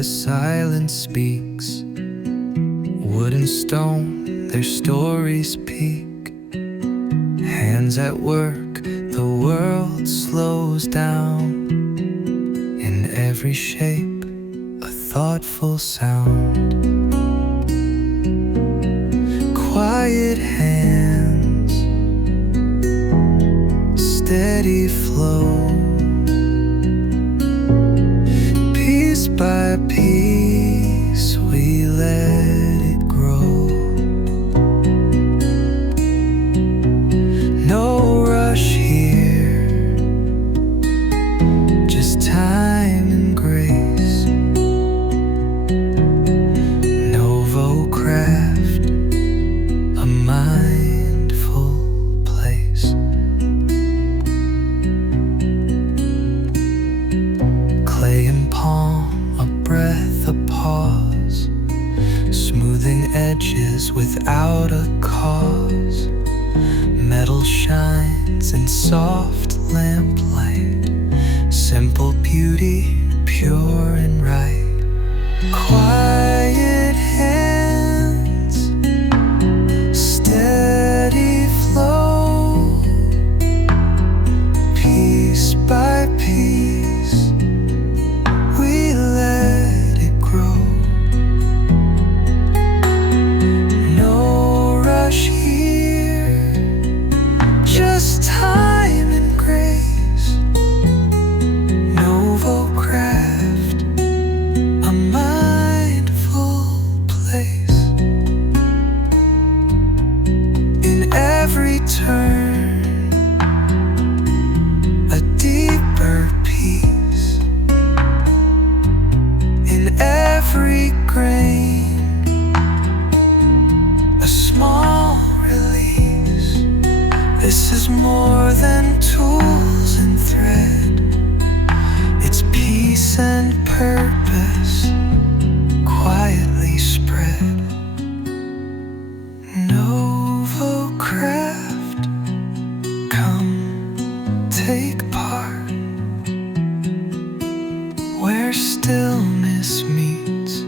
the silence speaks. Wood and stone, their stories peak. Hands at work, the world slows down. In every shape, a thoughtful sound. Quiet hands, steady flow. Piece by piece, we let it grow. No rush here, just time and grace. Novo craft, a mindful place. Clay and palm, a breath, a pause. Smoothing edges without a cause. Metal shines in soft lamplight. Simple beauty, pure and right. Quiet hands, steady flow. Piece by piece, we let it grow. No rush here, just time and grace. Novo craft, a mindful place. In every turn, a deeper peace. In every grain, a small release. This is more than tools and thread. It's peace and purpose, quietly spread. Novo craft, come take part. Where stillness meets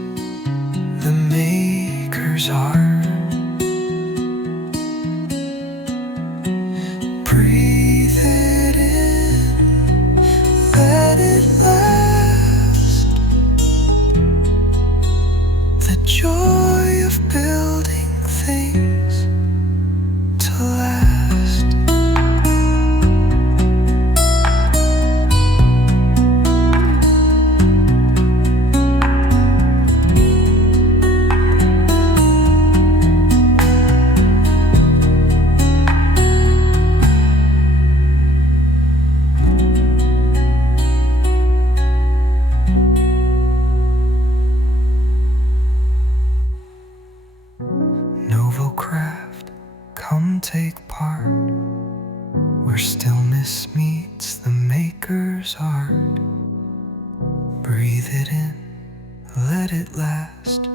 the maker's art. Breathe it in, let it last. The joy of building things to last. Novo craft, come take part. Where stillness meets the maker's art. Breathe it in, let it last.